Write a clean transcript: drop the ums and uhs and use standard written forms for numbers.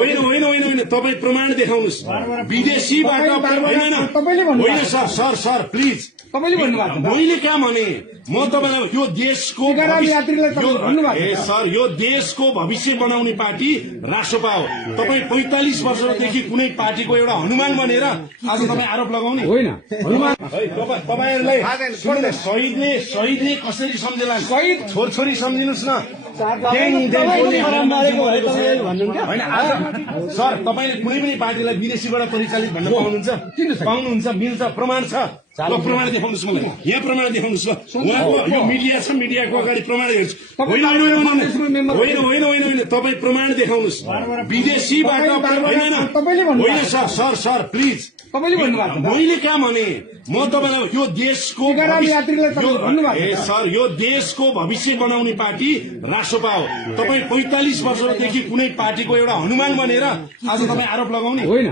होइन होइन होइन होइन तपाईँ प्रमाण देखाउनुहोस् विदेशीबाट होइन सर सर सर प्लिज तपाईँले भन्नुभएको मैले कहाँ भने म तपाईँलाई यो देशको सर यो देशको भविष्य बनाउने पार्टी रासोपा हो। तपाईँ 45 वर्षदेखि कुनै पार्टीको एउटा हनुमान बनेर आज तपाईँ आरोप लगाउने होइन तपाईँहरूलाई शहीदले कसरी सम्झेला छोरछोरी सम्झिनुहोस् न। होइन आज सर तपाईँले कुनै पनि पार्टीलाई विदेशीबाट परिचालित भन्न पाउनुहुन्छ मिल्छ प्रमाण छ ल प्रमाण देखाउनुहोस् मलाई यहाँ प्रमाण देखाउनुहोस् ल उहाँको यो मिडिया छ मिडियाको अगाडि प्रमाण हेर्छु होइन होइन होइन होइन तपाईँ प्रमाण देखाउनुहोस् विदेशीबाट होइन सर सर सर प्लिज तपाईँले भन्नुभएको मैले कहाँ भने म तपाईँलाई यो देशको सर यो देशको भविष्य बनाउने पार्टी रासोपा हो। तपाईँ 45 वर्षदेखि कुनै पार्टीको एउटा हनुमान बनेर आज तपाईँ आरोप लगाउने होइन